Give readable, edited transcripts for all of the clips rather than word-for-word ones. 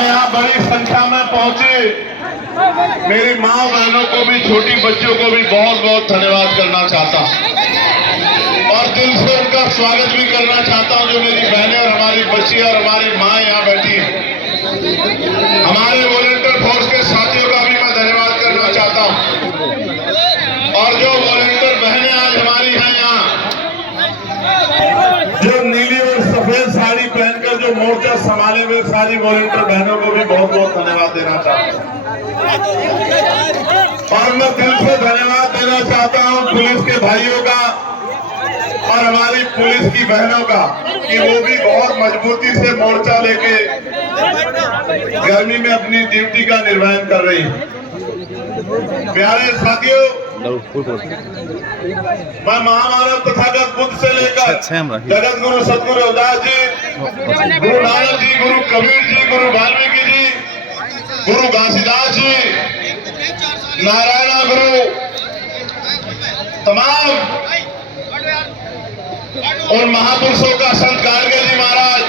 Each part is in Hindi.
मैं यहाँ बड़ी संख्या में पहुंचे मेरी माँ बहनों को भी, छोटी बच्चों को भी बहुत बहुत धन्यवाद करना चाहता हूँ और दिल से उनका स्वागत भी करना चाहता हूँ। जो मेरी बहनें और हमारी बच्ची और हमारी माँ यहाँ बैठी है, हमारे वॉलंटियर फोर्स के साथियों का भी मैं धन्यवाद करना चाहता हूँ। और जो वॉलंटियर बहनें आज हमारी हैं यहाँ, जो नीली और सफेद साड़ी पहनकर जो मोर्चा संभाले हुए सारी वॉलंटियर बहनों को भी बहुत बहुत धन्यवाद देना चाहता हूँ। और मैं दिल से धन्यवाद देना चाहता हूँ पुलिस के भाइयों का और हमारी पुलिस की बहनों का कि वो भी बहुत मजबूती से मोर्चा लेके गर्मी में अपनी ड्यूटी का निर्वहन कर रही है। प्यारे साथियों, मैं महामानव तथागत बुद्ध से लेकर जगत गुरु सतगुरु रविदास जी, गुरु नानक जी, गुरु कबीर जी, गुरु वाल्मीकि जी, गुरु घासीदास जी, नारायण गुरु, तमाम उन महापुरुषों का, संत गाडगे जी महाराज,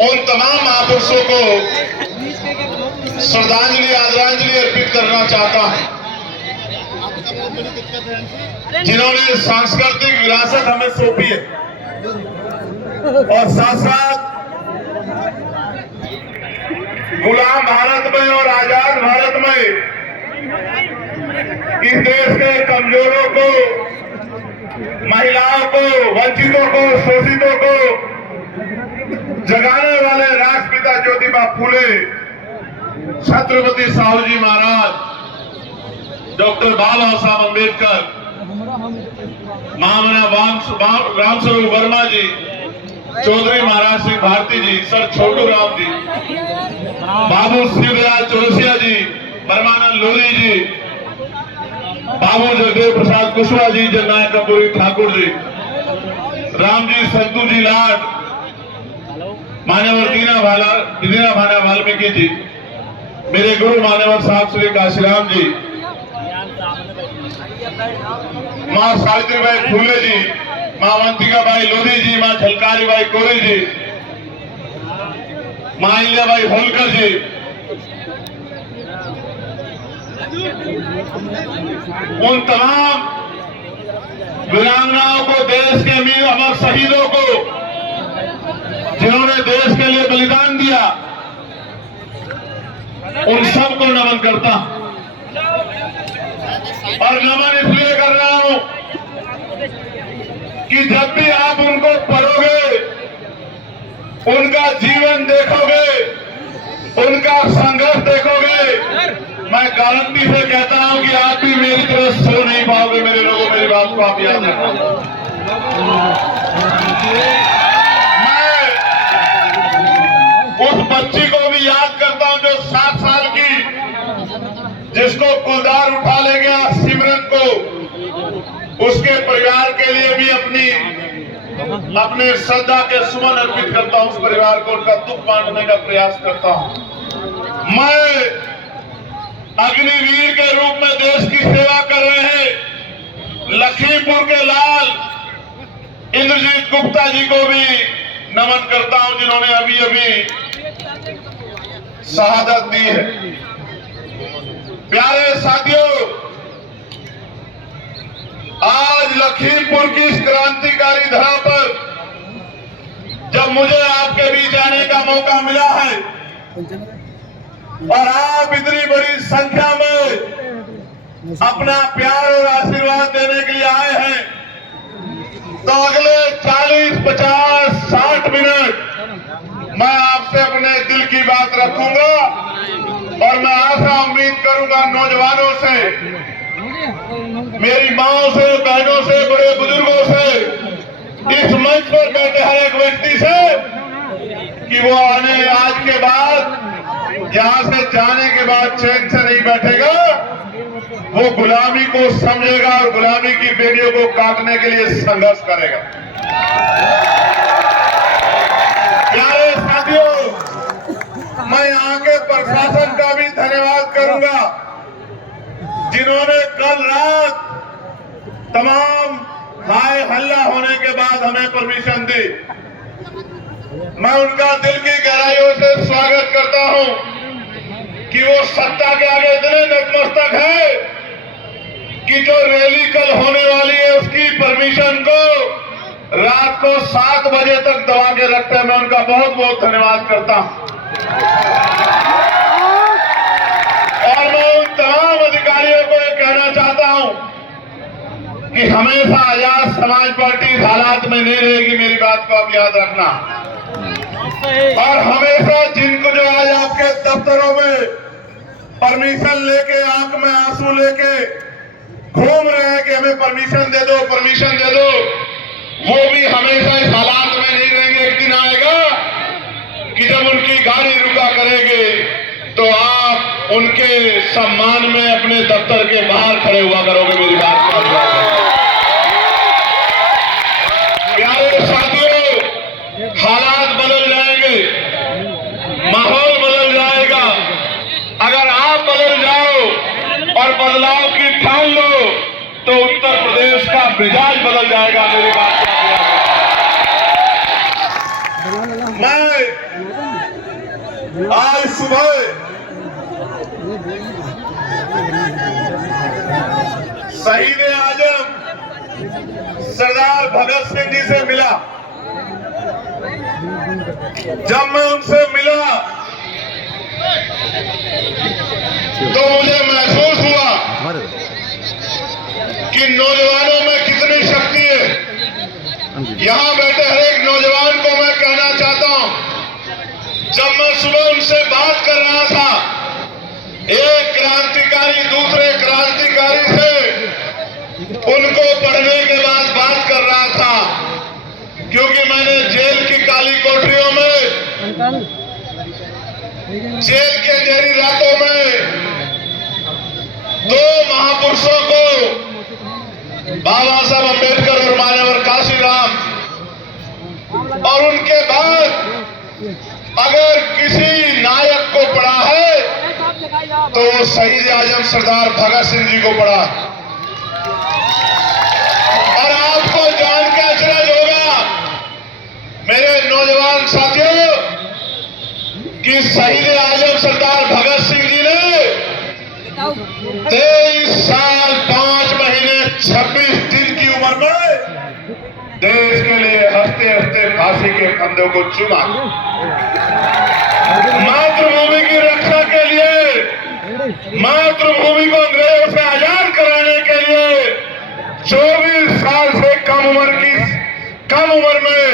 उन तमाम महापुरुषों को श्रद्धांजलि आदरांजलि अर्पित करना चाहता हूं जिन्होंने सांस्कृतिक विरासत हमें सौंपी है और साथ साथ गुलाम भारत में और आजाद भारत में इस देश के कमजोरों को, महिलाओं को, वंचितों को, शोषितों को जगाने वाले राष्ट्रपिता ज्योतिबा फूले, छत्रपति साहू जी महाराज, डॉक्टर बाबा साहब अम्बेडकर, महामना रामस्वरूप वर्मा जी, चौधरी महाराज सिंह भारती जी, सर छोटू राम जी, बाबू शिवदयाल चौरसिया जी, परमानंद लोधी जी, बाबू जगदेव प्रसाद कुशवाहा जी, जननायक कपूरी ठाकुर जी, राम जी संतू जी लाड, मान्यवर दीना भाना वाल्मीकि जी, मेरे गुरु मान्यवर साहब श्री काशीराम जी, माँ सावित्रीबाई फूले जी, माँ अवंतिकाबाई लोधी जी, माँ झलकारीबाई कोरी जी, माँ अहिल्याबाई होलकर जी, उन तमाम वीरांगनाओं को, देश के वीर अमर शहीदों को जिन्होंने देश के लिए बलिदान दिया, उन सबको नमन करता हूं। और नमन इसलिए कर रहा हूं कि जब भी आप उनको पढ़ोगे, उनका जीवन देखोगे, उनका संघर्ष देखोगे, मैं गारंटी से कहता हूं कि आप भी मेरी तरह सो नहीं पाओगे। मेरे लोगों, मेरी बात को आप याद रखो। मैं उस बच्ची को भी याद करता हूं जो 7 साल की, जिसको कुलदार उठा ले गया, सिमरन को, उसके परिवार के लिए भी अपने श्रद्धा के सुमन अर्पित करता हूं। उस परिवार को उनका दुख बांटने का प्रयास करता हूं। मैं अग्निवीर के रूप में देश की सेवा कर रहे हैं लखीमपुर के लाल इंद्रजीत गुप्ता जी को भी नमन करता हूं, जिन्होंने अभी अभी शहादत दी है। प्यारे साथियों, आज लखीमपुर की इस क्रांतिकारी धरा पर जब मुझे आपके बीच आने का मौका मिला है और आप इतनी बड़ी संख्या में अपना प्यार और आशीर्वाद देने के लिए आए हैं, तो अगले 40, 50, 60 मिनट मैं आपसे अपने दिल की बात रखूंगा और मैं आशा उम्मीद करूंगा नौजवानों से, मेरी माओं से, बहनों से, बड़े बुजुर्गों से, इस मंच पर बैठे हर एक व्यक्ति से कि वो आने आज के बाद, यहां से जाने के बाद चैन से नहीं बैठेगा, वो गुलामी को समझेगा और गुलामी की बेड़ियों को काटने के लिए संघर्ष करेगा। प्यारे साथियों, मैं यहाँ के प्रशासन का भी धन्यवाद करूंगा, जिन्होंने कल रात तमाम हाय हल्ला होने के बाद हमें परमिशन दी। मैं उनका दिल की गहराइयों से स्वागत करता हूं कि वो सत्ता के आगे इतने नतमस्तक है कि जो रैली कल होने वाली है उसकी परमिशन को रात को 7 बजे तक दबा के रखते हैं। मैं उनका बहुत बहुत धन्यवाद करता हूं और मैं उन तमाम अधिकारियों को ये कहना चाहता हूं कि हमेशा आजाद समाज पार्टी इस हालात में नहीं रहेगी। मेरी बात को आप याद रखना। और हमेशा जिनको जो आज आपके दफ्तरों में परमिशन लेके आंख में आंसू लेके घूम रहे हैं कि हमें परमिशन दे दो, परमिशन दे दो, वो भी हमेशा इस हालात में नहीं रहेंगे। एक दिन आएगा कि जब उनकी गाड़ी रुका करेगी तो आप उनके सम्मान में अपने दफ्तर के बाहर खड़े हुआ करोगे। मेरी बात को प्यारे साथियों, हालात बदल जाएंगे, माहौल बदल जाएगा। अगर आप बदल जाओ और बदलाव की ठान लो तो उत्तर प्रदेश का मिजाज बदल जाएगा। मेरी बात मैं आज सुबह शहीद आजम सरदार भगत सिंह जी से मिला। जब मैं उनसे मिला तो मुझे महसूस हुआ कि नौजवानों में कितनी शक्ति है। यहां बैठे हर एक नौजवान को मैं कहना चाहता हूं, जब मैं सुबह उनसे बात कर रहा था, एक क्रांतिकारी दूसरे क्रांतिकारी से उनको पढ़ने के बाद बात कर रहा था, क्योंकि मैंने जेल की काली कोठरियों में, जेल के अंधेरी रातों में दो महापुरुषों को, बाबा साहब अम्बेडकर और मान्यवर काशीराम, और उनके बाद अगर किसी नायक को पढ़ा है तो वो शहीद आजम सरदार भगत सिंह जी को पढ़ा। और आपको जान के आश्चर्य होगा मेरे नौजवान साथियों कि शहीद आजम सरदार भगत सिंह जी ने 23 साल 5 महीने 26 दिन की उम्र में देश के लिए हंसते हंसते फांसी के फंदों को चुमा। मातृभूमि की रक्षा के लिए, मातृभूमि को अंग्रेजों से आजाद कराने के लिए 24 साल से कम उम्र में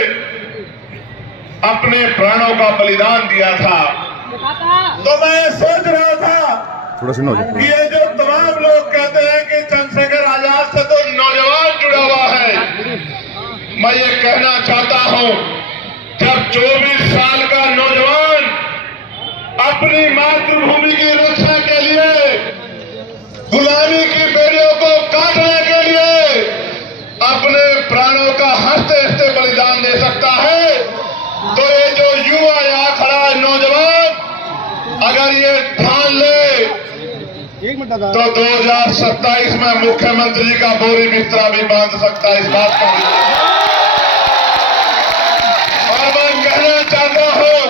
अपने प्राणों का बलिदान दिया था। तो मैं सोच रहा था कि ये जो तमाम लोग कहते हैं कि चंद्रशेखर आजाद से तो नौजवान जुड़ा हुआ है, मैं ये कहना चाहता हूं, जब 24 साल का नौजवान अपनी मातृभूमि की रक्षा के लिए, गुलामी की बेड़ियों को काटने के लिए अपने प्राणों का हंसते हंसते बलिदान दे सकता है, तो ये जो युवा यहाँ खड़ा है नौजवान, अगर ये ठान ले तो 2027 में मुख्यमंत्री जी का बोरी बिस्तरा भी बांध सकता है। इस बात का और मैं कहना चाहता हूं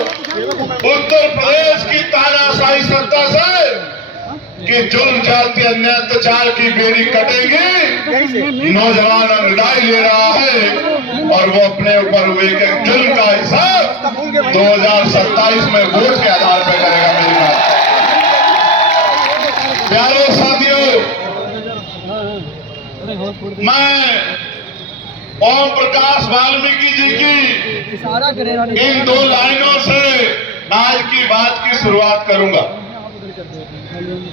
उत्तर प्रदेश की तानाशाही सत्ता से कि जुल्म जाति अन्याय अत्याचार की बेड़ी कटेगी। नौजवान अंगड़ाई ले रहा है और वो अपने ऊपर हुए के जुल्म का हिसाब 2027 में वोट के आधार पर करेगा। मेरी बात प्यारे साथियों, मैं ओम प्रकाश वाल्मीकि जी की इन 2 लाइनों से आज की बात की शुरुआत करूंगा।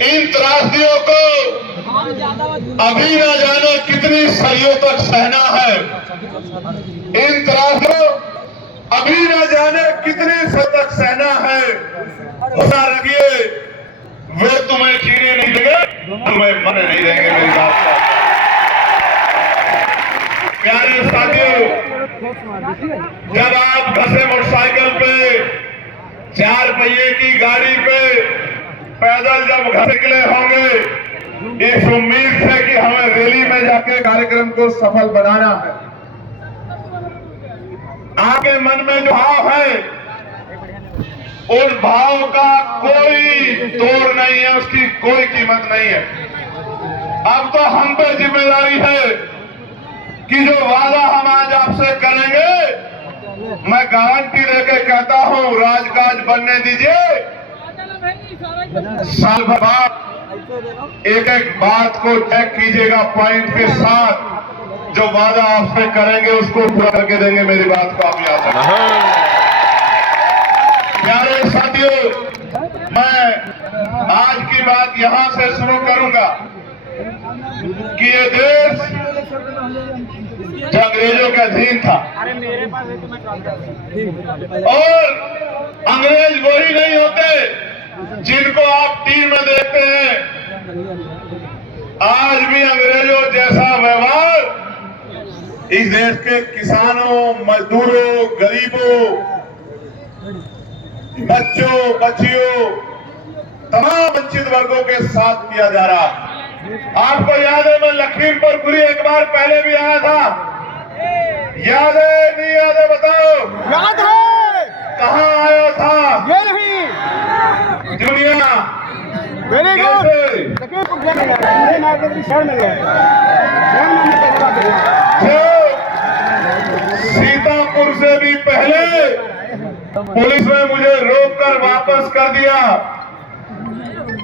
इन त्रासदियों को अभी न जाने कितनी सदियों तक सहना है। इन त्रासदियों अभी न जाने कितनी सदी तक सहना है। होना रखिए, वे तुम्हें जीने नहीं देंगे, तुम्हें मरने नहीं देंगे। मेरी बात का प्यारे साथियों, जब आप घसे मोटरसाइकिल पे, 4 पहिए की गाड़ी पे, पैदल जब घर निकले होंगे इस उम्मीद से कि हमें रैली में जाके कार्यक्रम को सफल बनाना है, आपके मन में जो भाव है उन भाव का कोई तोड़ नहीं है, उसकी कोई कीमत नहीं है। अब तो हम पे जिम्मेदारी है कि जो वादा हम आज आपसे करेंगे, मैं गारंटी लेके कहता हूं, राजकाज बनने दीजिए। साल भर बाद एक एक बात को चेक कीजिएगा पॉइंट के साथ, जो वादा आपसे करेंगे उसको पूरा करके देंगे। मेरी बात को आप याद रखें। प्यारे साथियों, मैं आज की बात यहां से शुरू करूंगा कि ये देश अंग्रेजों का अधीन था, और अंग्रेज वही नहीं होते जिनको आप टीवी में देखते हैं। आज भी अंग्रेजों जैसा व्यवहार इस देश के किसानों, मजदूरों, गरीबों, बच्चों, बच्चियों, तमाम वंचित वर्गों के साथ किया जा रहा। आपको याद है, मैं लखीमपुर एक बार पहले भी आया था। याद है नहीं याद है बताओ? याद है। कहाँ आया था? ये नहीं दुनिया वेरी गुड। शहर में सीतापुर से भी पहले पुलिस ने मुझे रोककर वापस कर दिया,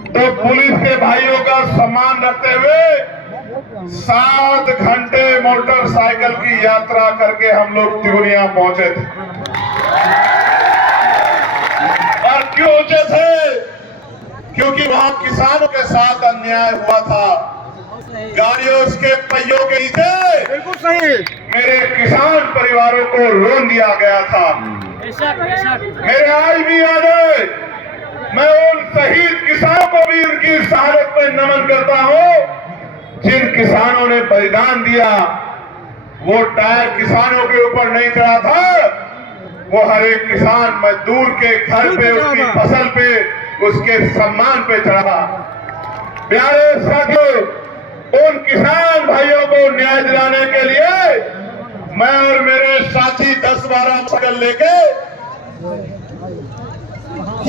तो पुलिस के भाइयों का सम्मान रखते हुए 7 घंटे मोटरसाइकिल की यात्रा करके हम लोग तिगुनिया पहुंचे थे। और क्यों पहुंचे थे? क्योंकि वहां किसानों के साथ अन्याय हुआ था। गाड़ियों के पहियों के नीचे बिल्कुल सही मेरे किसान परिवारों को रोन दिया गया था। मेरे आज भी याद है, मैं उन शहीद किसानों को भी उनकी शहादत में नमन करता हूं जिन किसानों ने बलिदान दिया। वो टायर किसानों के ऊपर नहीं चढ़ा था, वो हर एक किसान मजदूर के घर पे, उसकी फसल पे, उसके सम्मान पे चढ़ा। प्यारे साथियों, उन किसान भाइयों को न्याय दिलाने के लिए मैं और मेरे साथी 10-12 साइकिल लेके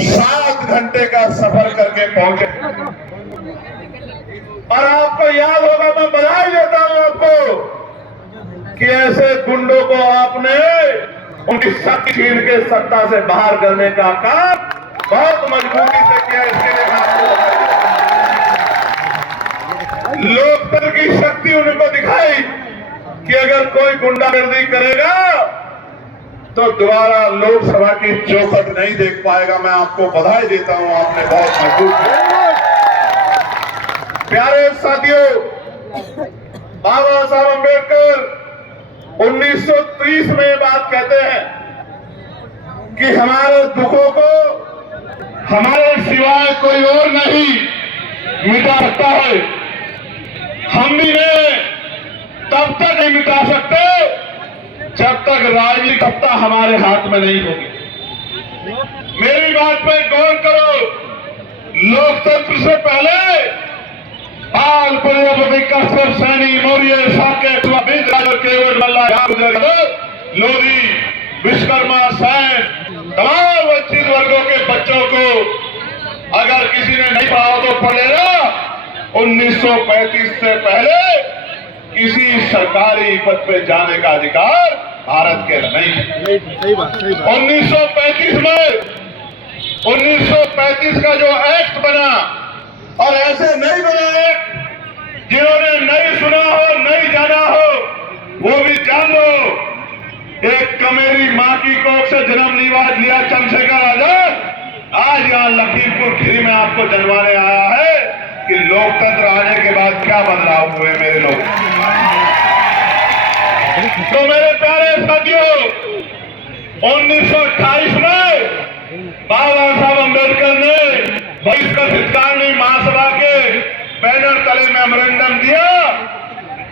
7 घंटे का सफर करके पहुंचे। और आपको याद होगा, मैं बधाई देता हूं आपको कि ऐसे गुंडों को आपने उनकी शक्ति छीन के सत्ता से बाहर करने का काम बहुत मजबूती से किया। इसके लिए मैं आपको लोकतंत्र की शक्ति उनको दिखाई कि अगर कोई गुंडागर्दी करेगा तो दोबारा लोकसभा की चौखट नहीं देख पाएगा। मैं आपको बधाई देता हूं, आपने बहुत मजबूत किया। प्यारे साथियों, बाबा साहब अम्बेडकर 1930 में ये बात कहते हैं कि हमारे दुखों को हमारे सिवाय कोई और नहीं मिटा सकता है। हम भी तब तक नहीं मिटा सकते जब तक राजनीतिक सत्ता हमारे हाथ में नहीं होगी। मेरी बात पे गौर करो। लोकतंत्र से पहले पाल, प्रजापति, कश्यप, सैनी, मौर्य, साकेत, केवल, मल्ला, लोधी, विश्वकर्मा, सैन, तमाम वंचित वर्गों के बच्चों को अगर किसी ने नहीं पढ़ा तो पढ़ेगा। 1935 से पहले किसी सरकारी पद पे जाने का अधिकार भारत के नहीं है। 1935 में 1935 का जो एक्ट बना, और ऐसे नहीं बना एक्ट जिन्होंने नहीं सुना हो, नहीं जाना हो, वो भी जान लो। एक कमेरी मां की कोख से जन्म लिया चंद्रशेखर आजाद आज यहाँ लखीमपुर खीरी में आपको जनवाने आया है कि लोकतंत्र आने के बाद क्या बदलाव हुए मेरे लोग। तो मेरे प्यारे साथियों, 1928 में बाबा साहब अम्बेडकर ने बहिष्कृत हितकारिणी महासभा के बैनर तले मेमोरेंडम दिया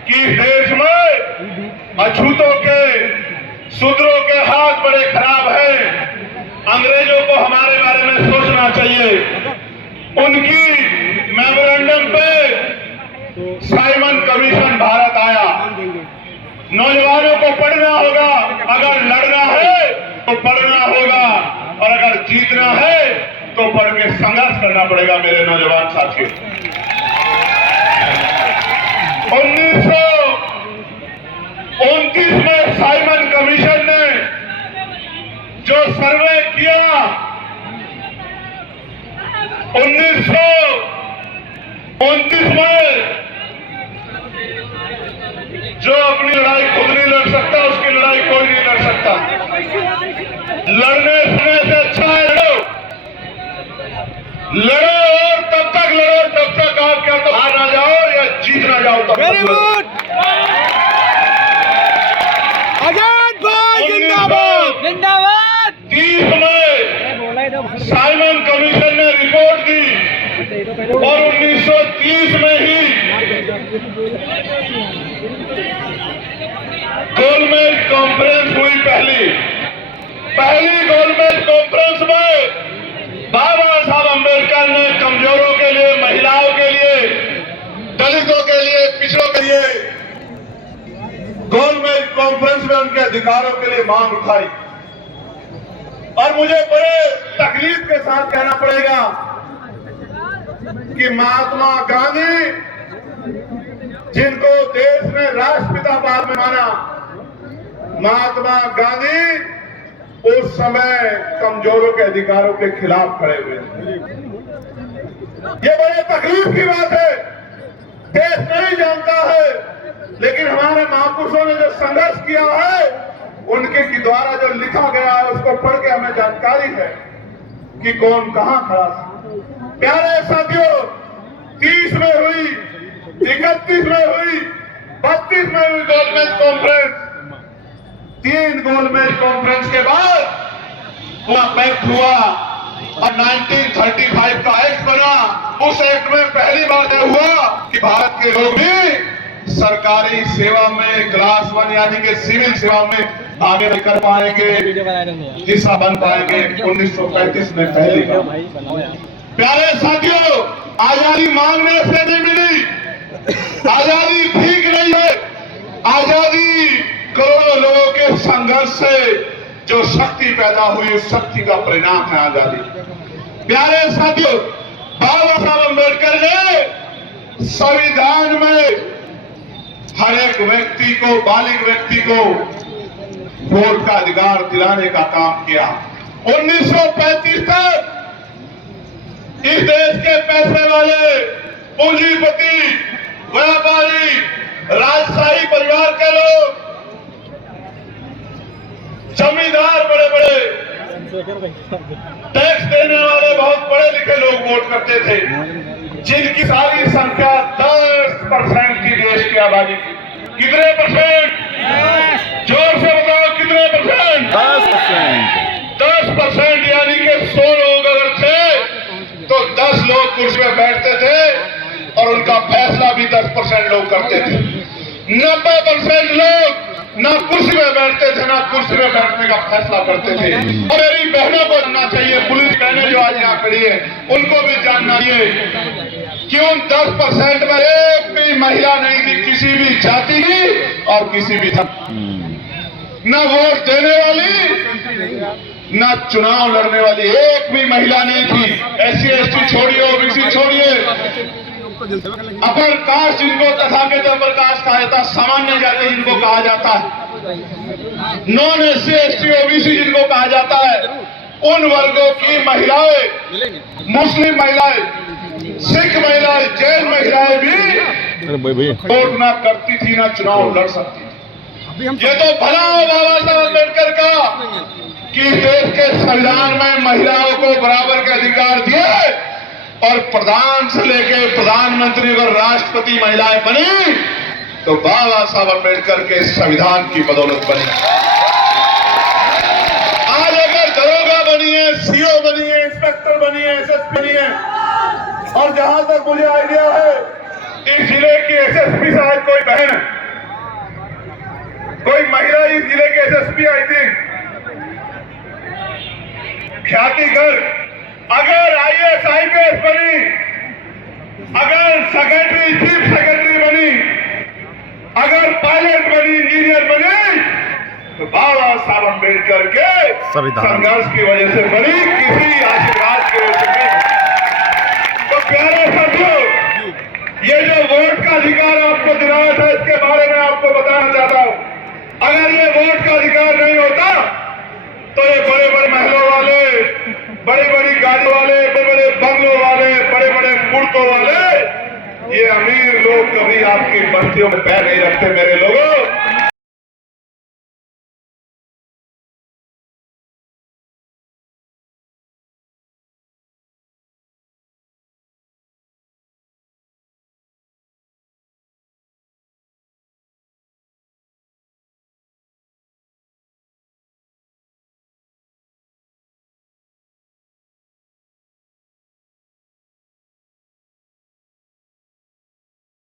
कि देश में अछूतों के, शूद्रों के हाथ बड़े खराब हैं, अंग्रेजों को हमारे बारे में सोचना चाहिए। उनकी मेमोरेंडम पे साइमन कमीशन भारत आया। नौजवानों को पढ़ना होगा, अगर लड़ना है तो पढ़ना होगा, और अगर जीतना है तो पढ़ के संघर्ष करना पड़ेगा मेरे नौजवान साथियों। 1929 में साइमन कमीशन ने जो सर्वे किया, 1929 में जो अपनी लड़ाई खुद नहीं लड़ सकता उसकी लड़ाई कोई नहीं लड़ सकता। लड़ने से अच्छा है लड़ो और तब तक लड़ो जब तक आप क्या तो हार ना जाओ या जीत ना जाओ। तब वेरी गुड। आजाद भाई जिंदाबाद जिंदाबाद। 30 में साइमन कमीशन ने रिपोर्ट दी और 1930 में ही गोलमेज कॉन्फ्रेंस हुई। पहली गोलमेज कॉन्फ्रेंस में बाबा साहब अम्बेडकर ने कमजोरों के लिए, महिलाओं के लिए, दलितों के लिए, पिछड़ों के लिए गोलमेज कॉन्फ्रेंस में उनके अधिकारों के लिए मांग उठाई। और मुझे बड़े तकलीफ के साथ कहना पड़ेगा कि महात्मा गांधी, जिनको देश में राष्ट्रपिता बाद में माना, महात्मा गांधी उस समय कमजोरों के अधिकारों के खिलाफ खड़े हुए। ये बड़े तकलीफ की बात है, देश नहीं जानता है, लेकिन हमारे महापुरुषों ने जो संघर्ष किया है, उनके द्वारा जो लिखा गया है उसको पढ़ के हमें जानकारी है कि कौन कहां खड़ा था। प्यारे साथियों, 30 में हुई, 31 में हुई, 32 में हुई गोलमेज कॉन्फ्रेंस। 3 गोलमेज कॉन्फ्रेंस के बाद पूरा पैक्ट हुआ और 1935 का एक्ट बना। उस एक्ट में पहली बात यह हुआ कि भारत के लोग भी सरकारी सेवा में क्लास 1 यानी कि सिविल सेवा में आगे कर पाएंगे, हिस्सा बन पाएंगे। 1935 में पहली बार। प्यारे साथियों, आजादी मांगने से नहीं मिली, आजादी भीख नहीं है, आजादी करोड़ों लोगों के संघर्ष से जो शक्ति पैदा हुई, उस शक्ति का परिणाम है आजादी। प्यारे साथियों, बाबा साहब अम्बेडकर ने संविधान में हर एक व्यक्ति को, बालिग व्यक्ति को वोट का अधिकार दिलाने का काम किया। 1935 तक इस देश के पैसे वाले, पूंजीपति, व्यापारी, राजशाही परिवार के लोग, जमींदार, बड़े बड़े टैक्स देने वाले, बहुत पढ़े लिखे लोग वोट करते थे, जिनकी सारी संख्या 10% की देश की आबादी की। कितने परसेंट? जोर से बताओ, कितने परसेंट? 10%। 10% यानी कि 100 लोग अगर थे तो 10 लोग कुर्सी में बैठते थे और उनका फैसला भी 10% लोग करते थे। 90% लोग ना कुर्सी में बैठते थे, ना कुर्सी में बैठने का फैसला करते थे। और मेरी बहनों को जानना चाहिए, पुलिस बहनें जो आज यहाँ खड़ी है, उनको भी जानना चाहिए कि उन 10% में एक भी महिला नहीं थी, किसी भी जाति की और किसी भी धर्म, न वोट देने वाली, न चुनाव लड़ने वाली एक भी महिला नहीं थी। SC ST छोड़िए, OBC छोड़िए, अपर कास्ट जिनको तथाकथित अपर कास्ट कहा जाता है, सामान्य जाति जिनको कहा जाता है, नॉन SC ST OBC जिनको कहा जाता है, उन वर्गों की महिलाएं, मुस्लिम महिलाएं, सिख महिलाएं, जैन महिलाएं भी वोट ना करती थी, ना चुनाव लड़ सकती थी। ये तो भला हो बाबा साहब अम्बेडकर का कि देश के संविधान में महिलाओं को बराबर के अधिकार दिए और प्रधान से लेकर प्रधानमंत्री और राष्ट्रपति महिलाएं बनी, तो बाबा साहब अम्बेडकर के संविधान की बदौलत बनी। आज अगर दरोगा बनी है, CO बनी है, इंस्पेक्टर बनी है, SSP बनी है, और जहां तक मुझे आइडिया है, इस जिले की SSP शायद कोई बहन है, कोई महिला इस जिले के SSP आई थी, ख्याति गर्ग। अगर IAS IPS बनी, अगर सेक्रेटरी, चीफ सेक्रेटरी बनी, अगर पायलट बनी, इंजीनियर बनी, तो बाबा साहब अम्बेडकर के संघर्ष की वजह से बनी, किसी आशीर्वाद की वजह से नहीं। तो प्यारे साथियों, ये जो वोट का अधिकार आपको दिलाया था, इसके बारे में आपको बताना चाहता हूं। अगर ये वोट का अधिकार नहीं होता तो ये बड़े बड़े महलों वाले, बड़ी बड़ी गाड़ी वाले, बड़े बड़े बंगलों वाले, बड़े बड़े मुल्कों वाले, ये अमीर लोग कभी आपकी बस्तियों में पैर नहीं रखते। मेरे लोगों,